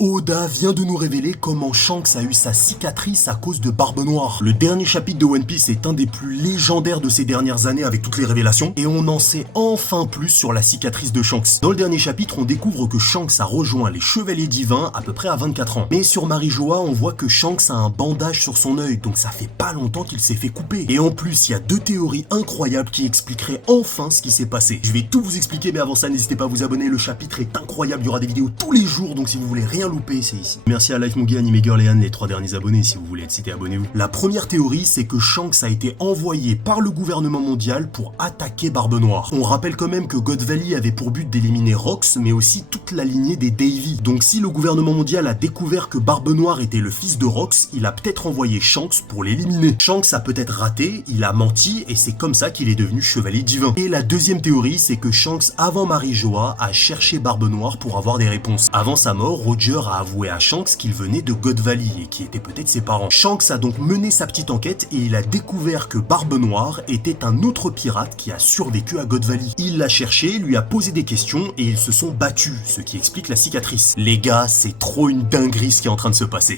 Oda vient de nous révéler comment Shanks a eu sa cicatrice à cause de Barbe Noire. Le dernier chapitre de One Piece est un des plus légendaires de ces dernières années avec toutes les révélations, et on en sait enfin plus sur la cicatrice de Shanks. Dans le dernier chapitre, on découvre que Shanks a rejoint les Chevaliers Divins à peu près à 24 ans. Mais sur Marijoa, on voit que Shanks a un bandage sur son œil, donc ça fait pas longtemps qu'il s'est fait couper. Et en plus, il y a deux théories incroyables qui expliqueraient enfin ce qui s'est passé. Je vais tout vous expliquer, mais avant ça, n'hésitez pas à vous abonner, le chapitre est incroyable, il y aura des vidéos tous les jours, donc si vous voulez rien louper, c'est ici. Merci à Life Mugi, Anime Girl et Anne, les 3 derniers abonnés. Si vous voulez être cité, abonnez-vous. La première théorie, c'est que Shanks a été envoyé par le gouvernement mondial pour attaquer Barbe Noire. On rappelle quand même que God Valley avait pour but d'éliminer Rox, mais aussi toute la lignée des Davy. Donc si le gouvernement mondial a découvert que Barbe Noire était le fils de Rox, il a peut-être envoyé Shanks pour l'éliminer. Shanks a peut-être raté, il a menti, et c'est comme ça qu'il est devenu chevalier divin. Et la deuxième théorie, c'est que Shanks, avant Marijoa, a cherché Barbe Noire pour avoir des réponses. Avant sa mort, Roger a avoué à Shanks qu'il venait de God Valley et qui étaient peut-être ses parents. Shanks a donc mené sa petite enquête et il a découvert que Barbe Noire était un autre pirate qui a survécu à God Valley. Il l'a cherché, lui a posé des questions et ils se sont battus, ce qui explique la cicatrice. Les gars, c'est trop une dinguerie ce qui est en train de se passer.